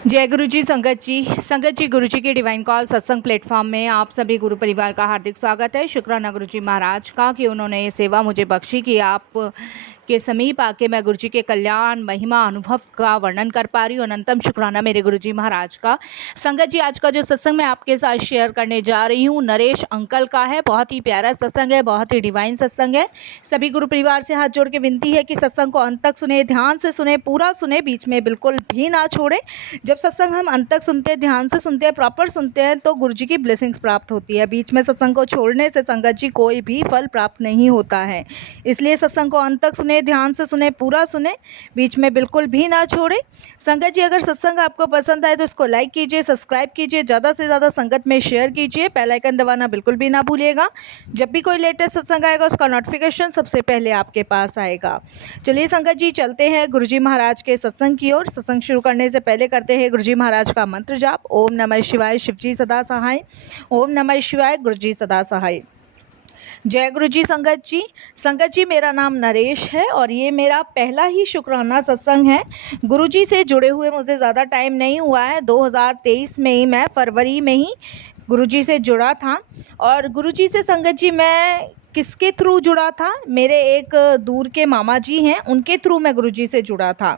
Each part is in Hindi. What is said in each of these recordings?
जय गुरु जी। संगत जी गुरु जी की डिवाइन कॉल सत्संग प्लेटफॉर्म में आप सभी गुरु परिवार का हार्दिक स्वागत है। शुक्राना गुरु जी महाराज का कि उन्होंने ये सेवा मुझे बख्शी कि आप के समीप आके मैं गुरु जी के कल्याण महिमा अनुभव का वर्णन कर पा रही हूँ। अनंतम शुक्राना मेरे गुरु जी महाराज का। संगत जी, आज का जो सत्संग मैं आपके साथ शेयर करने जा रही हूँ नरेश अंकल का है। बहुत ही प्यारा सत्संग है, बहुत ही डिवाइन सत्संग है। सभी गुरु परिवार से हाथ जोड़ के विनती है कि सत्संग को अंत तक सुने, ध्यान से सुने, पूरा सुने, बीच में बिल्कुल भी ना छोड़े। जब सत्संग हम अंत तक सुनते हैं, ध्यान से सुनते हैं, प्रॉपर सुनते हैं तो गुरु जी की ब्लेसिंग्स प्राप्त होती है। बीच में सत्संग को छोड़ने से संगत जी कोई भी फल प्राप्त नहीं होता है। इसलिए सत्संग को अंत तक सुने, ध्यान से सुने, पूरा सुने, बीच में बिल्कुल भी ना छोड़े। संगत जी, अगर सत्संग आपको पसंद आए तो इसको लाइक कीजिए, सब्सक्राइब कीजिए, ज़्यादा से ज़्यादा संगत में शेयर कीजिए, बेल आइकन दबाना बिल्कुल भी ना भूलिएगा। जब भी कोई लेटेस्ट सत्संग आएगा उसका नोटिफिकेशन सबसे पहले आपके पास आएगा। चलिए संगत जी, चलते हैं गुरु जी महाराज के सत्संग की ओर। सत्संग शुरू करने से पहले करते हैं गुरु जी महाराज का मंत्र जाप। ओम नमः शिवाय, शिवजी सदा सहाय। ओम नमः शिवाय, गुरु जी सदा सहाय। जय गुरु जी। संगत जी, मेरा नाम नरेश है और ये मेरा पहला ही शुक्राना सत्संग है। गुरु जी से जुड़े हुए मुझे ज़्यादा टाइम नहीं हुआ है। 2023 में ही, मैं फरवरी में ही गुरु जी से जुड़ा था। और गुरु जी से संगत जी मैं किसके थ्रू जुड़ा था? मेरे एक दूर के मामा जी हैं, उनके थ्रू मैं गुरु जी से जुड़ा था।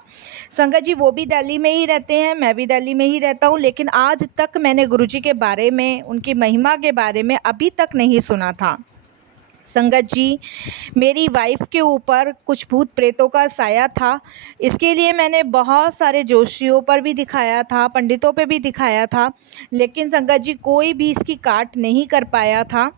संगत जी, वो भी दिल्ली में ही रहते हैं, मैं भी दिल्ली में ही रहता हूँ, लेकिन आज तक मैंने गुरु जी के बारे में, उनकी महिमा के बारे में अभी तक नहीं सुना था। संगत जी, मेरी वाइफ के ऊपर कुछ भूत प्रेतों का साया था। इसके लिए मैंने बहुत सारे जोशियों पर भी दिखाया था, पंडितों पे भी दिखाया था, लेकिन संगत जी कोई भी इसकी काट नहीं कर पाया था।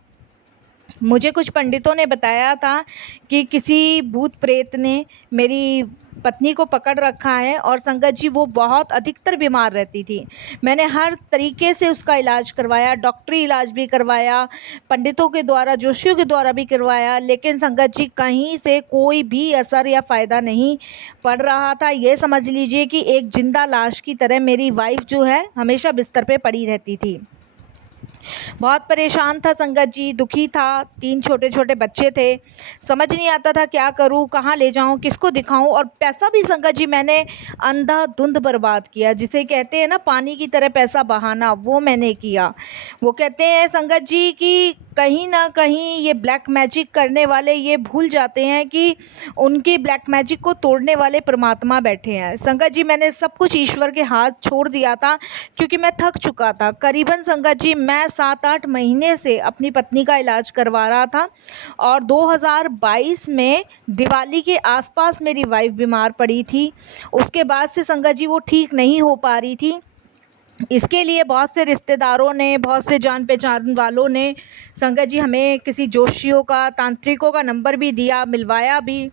मुझे कुछ पंडितों ने बताया था कि किसी भूत प्रेत ने मेरी पत्नी को पकड़ रखा है और संगत जी वो बहुत अधिकतर बीमार रहती थी। मैंने हर तरीके से उसका इलाज करवाया, डॉक्टरी इलाज भी करवाया, पंडितों के द्वारा, जोशियों के द्वारा भी करवाया, लेकिन संगत जी कहीं से कोई भी असर या फ़ायदा नहीं पड़ रहा था। ये समझ लीजिए कि एक जिंदा लाश की तरह मेरी वाइफ जो है हमेशा बिस्तर पे पड़ी रहती थी। बहुत परेशान था संगत जी, दुखी था, 3 छोटे छोटे बच्चे थे, समझ नहीं आता था क्या करूं, कहाँ ले जाऊं, किसको दिखाऊं। और पैसा भी संगत जी मैंने अंधाधुंध बर्बाद किया, जिसे कहते हैं ना पानी की तरह पैसा बहाना, वो मैंने किया। वो कहते हैं संगत जी कि कहीं ना कहीं ये ब्लैक मैजिक करने वाले ये भूल जाते हैं कि उनकी ब्लैक मैजिक को तोड़ने वाले परमात्मा बैठे हैं। संगत जी, मैंने सब कुछ ईश्वर के हाथ छोड़ दिया था क्योंकि मैं थक चुका था। करीबन संगत जी मैं 7-8 महीने से अपनी पत्नी का इलाज करवा रहा था और 2022 में दिवाली के आसपास मेरी वाइफ बीमार पड़ी थी। उसके बाद से संगत जी वो ठीक नहीं हो पा रही थी। इसके लिए बहुत से रिश्तेदारों ने, बहुत से जान पहचान वालों ने संगत जी हमें किसी जोशियों का, तांत्रिकों का नंबर भी दिया, मिलवाया भी,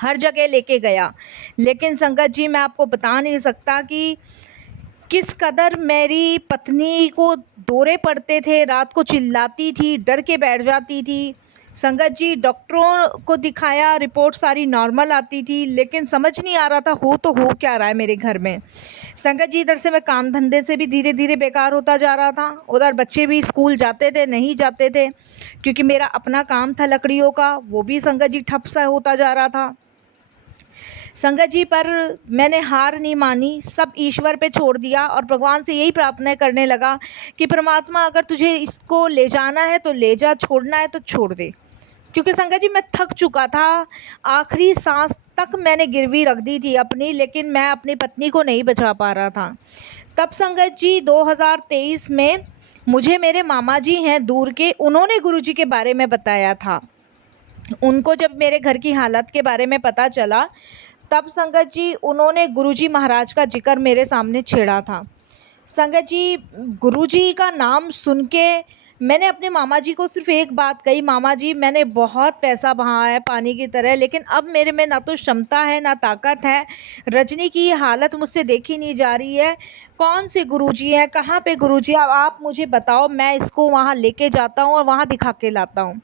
हर जगह लेके गया। लेकिन संगत जी मैं आपको बता नहीं सकता कि किस कदर मेरी पत्नी को दौरे पड़ते थे, रात को चिल्लाती थी, डर के बैठ जाती थी। संगत जी डॉक्टरों को दिखाया, रिपोर्ट सारी नॉर्मल आती थी, लेकिन समझ नहीं आ रहा था हो तो हो क्या रहा है मेरे घर में। संगत जी इधर से मैं काम धंधे से भी धीरे धीरे बेकार होता जा रहा था, उधर बच्चे भी स्कूल जाते थे, नहीं जाते थे, क्योंकि मेरा अपना काम था लकड़ियों का, वो भी संगत जी ठप सा होता जा रहा था। संगत जी पर मैंने हार नहीं मानी, सब ईश्वर पे छोड़ दिया और भगवान से यही प्रार्थना करने लगा कि परमात्मा अगर तुझे इसको ले जाना है तो ले जा, छोड़ना है तो छोड़ दे। क्योंकि संगत जी मैं थक चुका था, आखिरी सांस तक मैंने गिरवी रख दी थी अपनी, लेकिन मैं अपनी पत्नी को नहीं बचा पा रहा था। तब संगत जी 2023 में मुझे मेरे मामा जी हैं दूर के, उन्होंने गुरु जी के बारे में बताया था। उनको जब मेरे घर की हालत के बारे में पता चला तब संगत जी उन्होंने गुरुजी महाराज का जिक्र मेरे सामने छेड़ा था। संगत जी गुरुजी का नाम सुन के मैंने अपने मामा जी को सिर्फ एक बात कही, मामा जी मैंने बहुत पैसा बहाया है पानी की तरह, लेकिन अब मेरे में ना तो क्षमता है ना ताकत है। रजनी की ये हालत मुझसे देखी नहीं जा रही है। कौन से गुरुजी हैं, कहाँ पे गुरुजी, अब आप मुझे बताओ, मैं इसको वहाँ लेके जाता हूँ और वहाँ दिखा के लाता हूँ।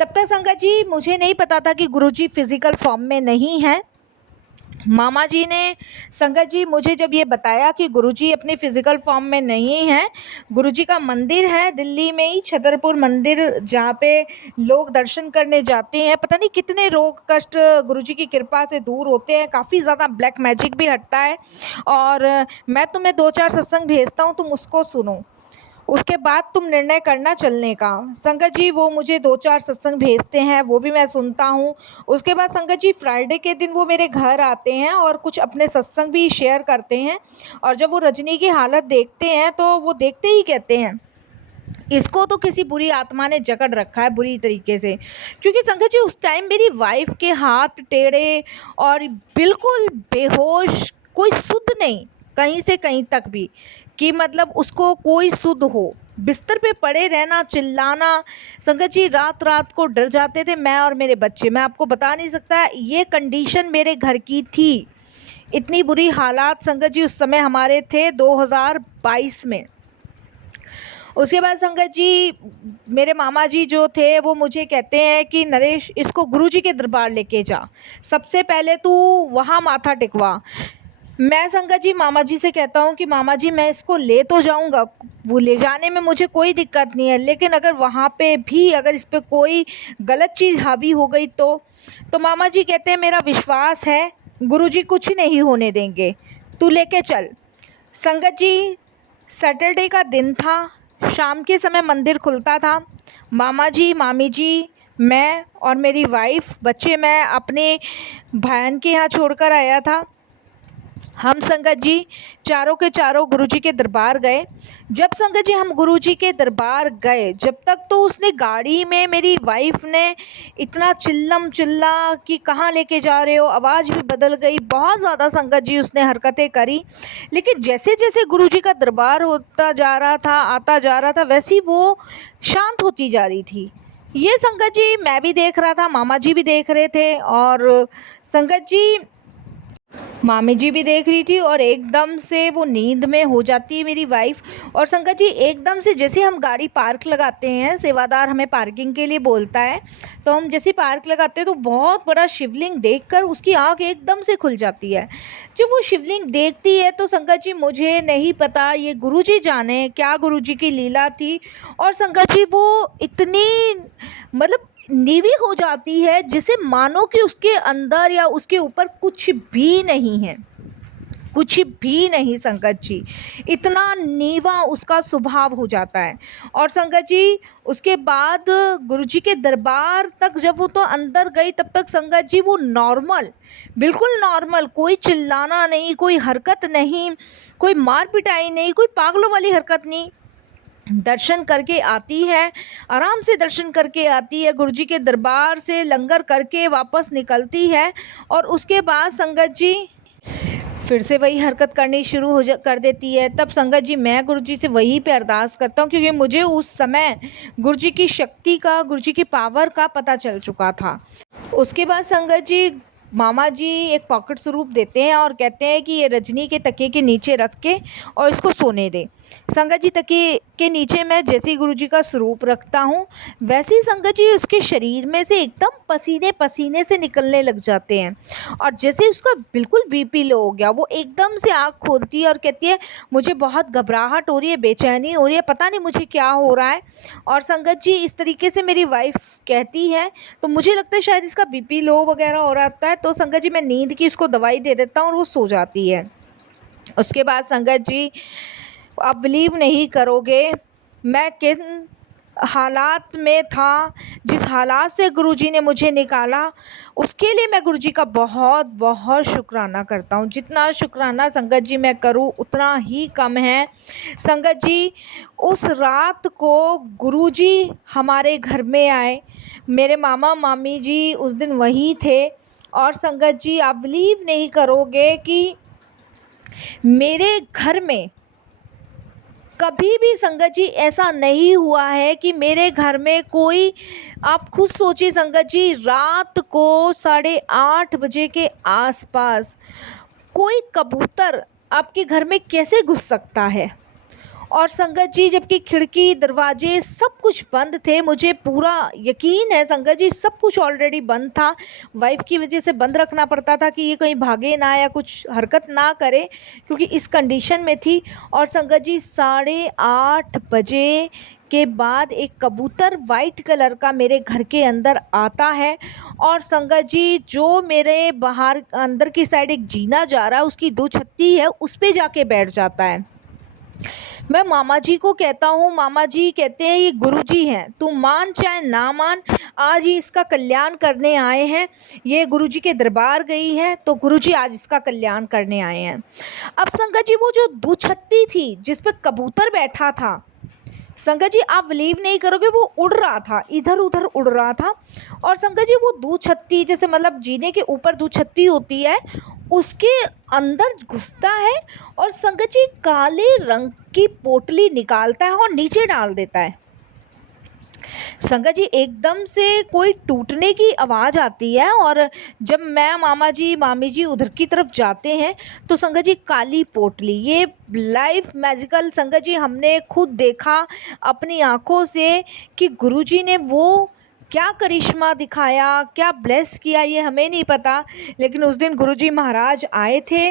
तब तक संगत जी मुझे नहीं पता था कि गुरुजी फिज़िकल फॉर्म में नहीं है। मामा जी ने संगत जी मुझे जब ये बताया कि गुरुजी अपने फिज़िकल फॉर्म में नहीं हैं, गुरुजी का मंदिर है दिल्ली में ही छतरपुर मंदिर, जहाँ पे लोग दर्शन करने जाते हैं। पता नहीं कितने रोग कष्ट गुरुजी की कृपा से दूर होते हैं, काफ़ी ज़्यादा ब्लैक मैजिक भी हटता है। और मैं तुम्हें 2-4 सत्संग भेजता हूँ, तुम उसको सुनो। उसके बाद तुम निर्णय करना चलने का। संगत जी वो मुझे 2-4 सत्संग भेजते हैं, वो भी मैं सुनता हूँ। उसके बाद संगत जी फ्राइडे के दिन वो मेरे घर आते हैं और कुछ अपने सत्संग भी शेयर करते हैं। और जब वो रजनी की हालत देखते हैं तो वो देखते ही कहते हैं, इसको तो किसी बुरी आत्मा ने जकड़ रखा है बुरी तरीके से। क्योंकि संगत जी उस टाइम मेरी वाइफ़ के हाथ टेढ़े और बिल्कुल बेहोश, कोई सुध नहीं, कहीं से कहीं तक भी, कि मतलब उसको कोई सुध हो। बिस्तर पे पड़े रहना, चिल्लाना। संगत जी रात-रात को डर जाते थे मैं और मेरे बच्चे। मैं आपको बता नहीं सकता ये कंडीशन मेरे घर की थी। इतनी बुरी हालात संगत जी उस समय हमारे थे 2022 में। उसके बाद संगत जी मेरे मामा जी जो थे वो मुझे कहते हैं कि नरेश इसको गुरुजी के दरबार लेके जा, सबसे पहले तू वहाँ माथा टिकवा। मैं संगत जी मामा जी से कहता हूँ कि मामा जी मैं इसको ले तो जाऊँगा, वो ले जाने में मुझे कोई दिक्कत नहीं है, लेकिन अगर वहाँ पे भी अगर इस पे कोई गलत चीज़ हावी हो गई तो मामा जी कहते हैं मेरा विश्वास है गुरुजी कुछ नहीं होने देंगे, तू लेके चल। संगत जी सैटरडे का दिन था, शाम के समय मंदिर खुलता था। मामा जी, मामी जी, मैं और मेरी वाइफ़, बच्चे मैं अपने बहन के यहाँ छोड़कर आया था। हम संगत जी चारों के चारों गुरुजी के दरबार गए। जब संगत जी हम गुरुजी के दरबार गए, जब तक तो उसने गाड़ी में मेरी वाइफ़ ने इतना चिल्ला कि कहाँ लेके जा रहे हो, आवाज़ भी बदल गई, बहुत ज़्यादा संगत जी उसने हरकतें करी। लेकिन जैसे-जैसे गुरुजी का दरबार होता जा रहा था, आता जा रहा था, वैसे ही वो शांत होती जा रही थी। ये संगत जी मैं भी देख रहा था, मामा जी भी देख रहे थे और संगत जी मामी जी भी देख रही थी। और एकदम से वो नींद में हो जाती है मेरी वाइफ़। और संगत जी एकदम से जैसे हम गाड़ी पार्क लगाते हैं, सेवादार हमें पार्किंग के लिए बोलता है, तो हम जैसे पार्क लगाते हैं तो बहुत बड़ा शिवलिंग देखकर उसकी आँख एकदम से खुल जाती है। जब वो शिवलिंग देखती है तो संगत जी मुझे नहीं पता, ये गुरुजी जाने क्या गुरुजी की लीला थी। और संगत जी वो इतनी मतलब नीवी हो जाती है जिसे मानो कि उसके अंदर या उसके ऊपर कुछ भी नहीं है, कुछ भी नहीं संगत जी, इतना नीवा उसका स्वभाव हो जाता है। और संगत जी उसके बाद गुरुजी के दरबार तक जब वो तो अंदर गई, तब तक संगत जी वो नॉर्मल, बिल्कुल नॉर्मल, कोई चिल्लाना नहीं, कोई हरकत नहीं, कोई मार पिटाई नहीं, कोई पागलों वाली हरकत नहीं, दर्शन करके आती है, आराम से दर्शन करके आती है, गुरुजी के दरबार से लंगर करके वापस निकलती है। और उसके बाद संगत जी फिर से वही हरकत करनी शुरू कर देती है। तब संगत जी मैं गुरुजी से वहीं पे अरदास करता हूँ, क्योंकि मुझे उस समय गुरुजी की शक्ति का, गुरुजी की पावर का पता चल चुका था। उसके बाद संगत जी मामा जी एक पॉकेट स्वरूप देते हैं और कहते हैं कि ये रजनी के तकिए के नीचे रख के और इसको सोने दे। संगत जी तकिए के नीचे मैं जैसे ही गुरुजी का स्वरूप रखता हूँ, वैसे ही संगत जी उसके शरीर में से एकदम पसीने पसीने से निकलने लग जाते हैं। और जैसे ही उसका बिल्कुल बीपी लो हो गया, वो एकदम से आँख खोलती है और कहती है मुझे बहुत घबराहट हो रही है, बेचैनी हो रही है, पता नहीं मुझे क्या हो रहा है। और संगत जी इस तरीके से मेरी वाइफ़ कहती है, तो मुझे लगता है शायद इसका बीपी लो वगैरह हो रहा है। तो संगत जी मैं नींद की उसको दवाई दे देता हूँ और वो सो जाती है। उसके बाद संगत जी आप बिलीव नहीं करोगे मैं किन हालात में था, जिस हालात से गुरुजी ने मुझे निकाला, उसके लिए मैं गुरुजी का बहुत बहुत शुक्राना करता हूँ। जितना शुक्राना संगत जी मैं करूँ उतना ही कम है। संगत जी उस रात को गुरुजी हमारे घर में आए, मेरे मामा मामी जी उस दिन वहीं थे। और संगत जी आप बिलीव नहीं करोगे कि मेरे घर में कभी भी संगत जी ऐसा नहीं हुआ है कि मेरे घर में कोई, आप खुद सोचिए संगत जी, रात को 8:30 बजे के आसपास कोई कबूतर आपके घर में कैसे घुस सकता है। और संगत जी जबकि खिड़की दरवाजे सब कुछ बंद थे, मुझे पूरा यकीन है संगत जी सब कुछ ऑलरेडी बंद था। वाइफ की वजह से बंद रखना पड़ता था कि ये कहीं भागे ना या कुछ हरकत ना करे, क्योंकि इस कंडीशन में थी। और संगत जी 8:30 बजे के बाद एक कबूतर वाइट कलर का मेरे घर के अंदर आता है। और संगत जी जो मेरे बाहर अंदर की साइड एक जीना जा रहा है, उसकी 2 छत्ती है, उस पे जाके बैठ जाता है। मैं मामा जी को कहता हूँ, मामा जी कहते हैं ये गुरुजी हैं, तू मान चाहे ना मान, आज ये इसका कल्याण करने आए हैं। ये गुरुजी के दरबार गई है तो गुरुजी आज इसका कल्याण करने आए हैं। अब संगत जी वो जो दुछत्ती थी जिस पे कबूतर बैठा था, संगत जी आप बिलीव नहीं करोगे, वो उड़ रहा था, इधर उधर उड़ रहा था। और संगत जी वो दुछत्ती जैसे मतलब जीने के ऊपर दुछत्ती होती है, उसके अंदर घुसता है और संगत जी काले रंग की पोटली निकालता है और नीचे डाल देता है। संगत जी एकदम से कोई टूटने की आवाज़ आती है और जब मैं मामा जी मामी जी उधर की तरफ जाते हैं तो संगत जी काली पोटली, ये लाइव मैजिकल संगत जी हमने खुद देखा अपनी आँखों से कि गुरुजी ने वो क्या करिश्मा दिखाया, क्या ब्लेस किया, ये हमें नहीं पता। लेकिन उस दिन गुरुजी महाराज आए थे।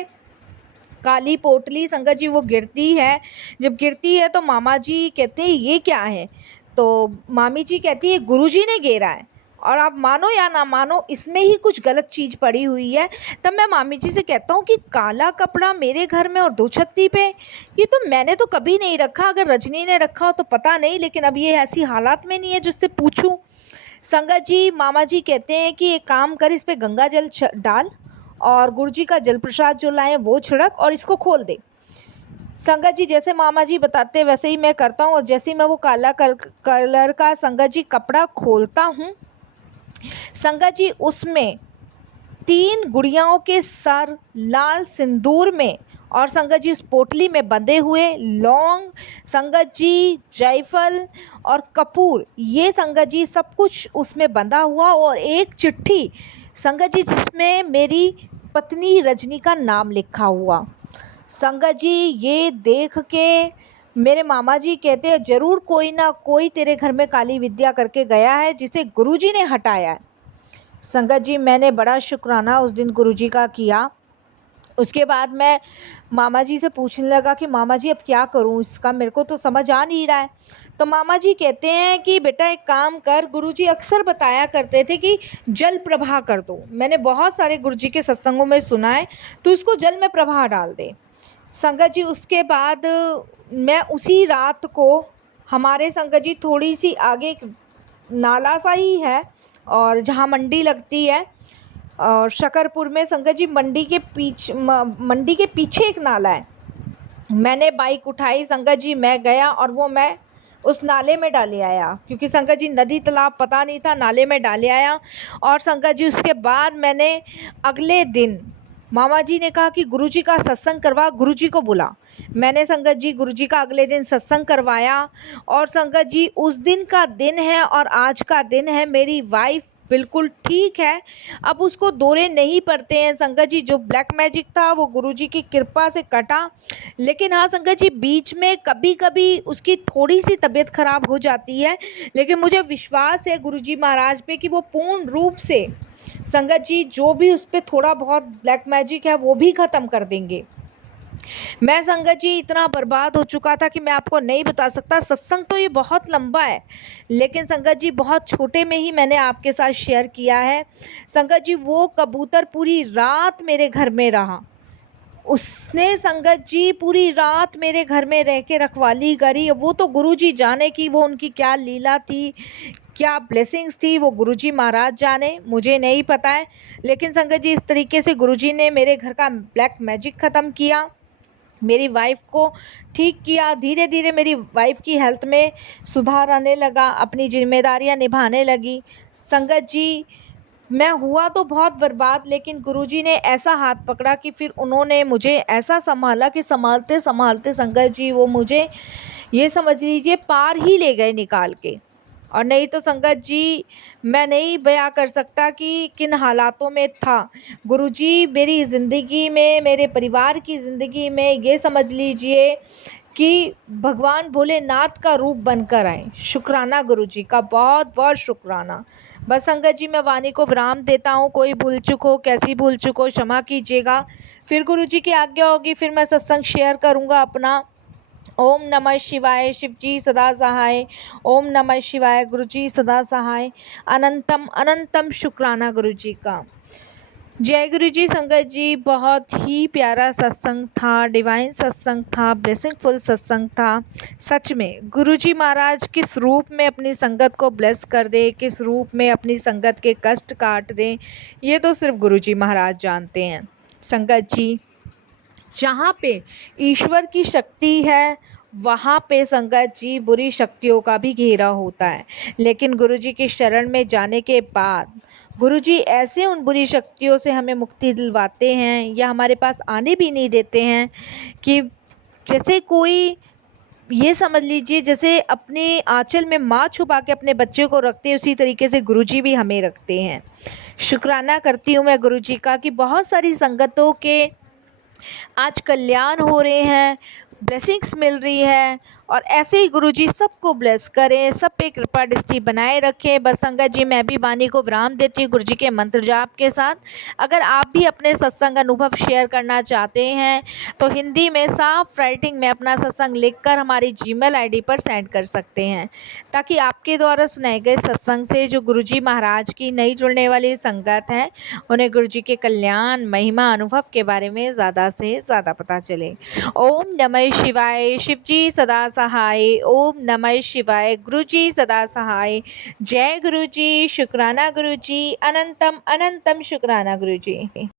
काली पोटली संगत जी वो गिरती है, जब गिरती है तो मामा जी कहते हैं ये क्या है, तो मामी जी कहती है गुरुजी ने गिरा है। और आप मानो या ना मानो इसमें ही कुछ गलत चीज़ पड़ी हुई है। तब मैं मामी जी से कहता हूँ कि काला कपड़ा मेरे घर में और दुछत्ती पे, ये तो मैंने तो कभी नहीं रखा, अगर रजनी ने रखा हो तो पता नहीं, लेकिन अब ये ऐसी हालात में नहीं है जिससे पूछूं। संगत जी मामा जी कहते हैं कि एक काम कर, इस पे गंगा जल डाल और गुरुजी का जल प्रसाद जो लाए वो छिड़क और इसको खोल दे। संगत जी जैसे मामा जी बताते हैं वैसे ही मैं करता हूँ और जैसे ही मैं वो काला कलर का संगत जी कपड़ा खोलता हूँ, संगत जी उसमें 3 गुड़ियाओं के सर लाल सिंदूर में और संगत जी उस पोटली में बंधे हुए लौंग, संगत जी जायफल और कपूर, ये संगत जी सब कुछ उसमें बंधा हुआ और एक चिट्ठी संगत जी जिसमें मेरी पत्नी रजनी का नाम लिखा हुआ। संगत जी ये देख के मेरे मामा जी कहते हैं ज़रूर कोई ना कोई तेरे घर में काली विद्या करके गया है जिसे गुरुजी ने हटाया है। संगत जी मैंने बड़ा शुक्राना उस दिन गुरुजी का किया। उसके बाद मैं मामा जी से पूछने लगा कि मामा जी अब क्या करूं, इसका मेरे को तो समझ आ नहीं रहा है। तो मामा जी कहते हैं कि बेटा एक काम कर, गुरुजी अक्सर बताया करते थे कि जल प्रवाह कर दो, मैंने बहुत सारे गुरुजी के सत्संगों में सुना है, तो इसको जल में प्रवाह डाल दे। संगत जी उसके बाद मैं उसी रात को, हमारे संगत जी थोड़ी सी आगे एक नाला सा ही है और जहाँ मंडी लगती है और शकरपुर में संगत जी मंडी के पीछे एक नाला है। मैंने बाइक उठाई संगत जी, मैं गया और वो मैं उस नाले में डाले आया, क्योंकि संगत जी नदी तालाब पता नहीं था, नाले में डाले आया। और संगत जी उसके बाद मैंने अगले दिन मामा जी ने कहा कि गुरुजी का सत्संग करवा, गुरुजी को बुला। मैंने संगत जी गुरुजी का अगले दिन सत्संग करवाया और संगत जी उस दिन का दिन है और आज का दिन है, मेरी वाइफ बिल्कुल ठीक है, अब उसको दौरे नहीं पड़ते हैं। संगत जी जो ब्लैक मैजिक था वो गुरुजी की कृपा से कटा, लेकिन हाँ संगत जी बीच में कभी कभी उसकी थोड़ी सी तबीयत खराब हो जाती है, लेकिन मुझे विश्वास है गुरुजी महाराज पे कि वो पूर्ण रूप से संगत जी जो भी उस पर थोड़ा बहुत ब्लैक मैजिक है वो भी ख़त्म कर देंगे। मैं संगत जी इतना बर्बाद हो चुका था कि मैं आपको नहीं बता सकता। सत्संग तो ये बहुत लंबा है, लेकिन संगत जी बहुत छोटे में ही मैंने आपके साथ शेयर किया है। संगत जी वो कबूतर पूरी रात मेरे घर में रहा, उसने संगत जी पूरी रात मेरे घर में रह के रखवाली करी। वो तो गुरुजी जाने की वो उनकी क्या लीला थी, क्या ब्लेसिंग्स थी, वो गुरुजी महाराज जाने, मुझे नहीं पता है। लेकिन संगत जी इस तरीके से गुरुजी ने मेरे घर का ब्लैक मैजिक ख़त्म किया, मेरी वाइफ को ठीक किया। धीरे धीरे मेरी वाइफ की हेल्थ में सुधार आने लगा, अपनी जिम्मेदारियां निभाने लगी। संगत जी मैं हुआ तो बहुत बर्बाद, लेकिन गुरुजी ने ऐसा हाथ पकड़ा कि फिर उन्होंने मुझे ऐसा संभाला कि संभालते संभालते संगत जी वो मुझे ये समझ लीजिए पार ही ले गए निकाल के। और नहीं तो संगत जी मैं नहीं बयां कर सकता कि किन हालातों में था गुरुजी मेरी ज़िंदगी में, मेरे परिवार की ज़िंदगी में। ये समझ लीजिए कि भगवान भोलेनाथ का रूप बनकर आए। शुक्राना गुरु जी का, बहुत बहुत शुक्राना। बस संगत जी मैं वाणी को विराम देता हूँ। कोई भूल चूक हो, कैसी भूल चूक हो, क्षमा कीजिएगा। फिर गुरु जी की आज्ञा होगी, फिर मैं सत्संग शेयर करूँगा अपना। ओम नमः शिवाय, शिव जी सदा सहाय। ओम नमः शिवाय, गुरु जी सदा सहाय। अनंतम अनंतम शुक्राना गुरु जी का। जय गुरु जी। संगत जी बहुत ही प्यारा सत्संग था, डिवाइन सत्संग था, ब्लेसिंगफुल सत्संग था। सच में गुरु जी महाराज किस रूप में अपनी संगत को ब्लेस कर दे, किस रूप में अपनी संगत के कष्ट काट दें, ये तो सिर्फ गुरु जी महाराज जानते हैं। संगत जी, जहाँ पे ईश्वर की शक्ति है वहाँ पे संगत जी बुरी शक्तियों का भी घेरा होता है। लेकिन गुरु जी के शरण में जाने के बाद गुरु जी ऐसे उन बुरी शक्तियों से हमें मुक्ति दिलवाते हैं या हमारे पास आने भी नहीं देते हैं कि जैसे कोई, ये समझ लीजिए जैसे अपने आंचल में माँ छुपा के अपने बच्चे को रखते हैं, उसी तरीके से गुरु जी भी हमें रखते हैं। शुक्राना करती हूँ मैं गुरु जी का कि बहुत सारी संगतों के आज कल्याण हो रहे हैं, ब्लेसिंग्स मिल रही है। और ऐसे ही गुरुजी सबको ब्लेस करें, सब पे कृपा दृष्टि बनाए रखें। बस संगत जी मैं भी वाणी को विराम देती हूँ गुरुजी के मंत्र जाप के साथ। अगर आप भी अपने सत्संग अनुभव शेयर करना चाहते हैं तो हिंदी में साफ राइटिंग में अपना सत्संग लिखकर हमारी जीमेल आईडी पर सेंड कर सकते हैं, ताकि आपके द्वारा सुनाए गए सत्संग से जो गुरुजी महाराज की नई जुड़ने वाली संगत है उन्हें गुरुजी के कल्याण, महिमा, अनुभव के बारे में ज़्यादा से ज़्यादा पता चले। ओम नमः शिवाय, शिव जी सदा सहाय। ओम नमः शिवाय, गुरु जी सदा सहाय। जय गुरु जी, शुक्राना गुरु जी, अनंतम अनंतम शुक्राना गुरु जी।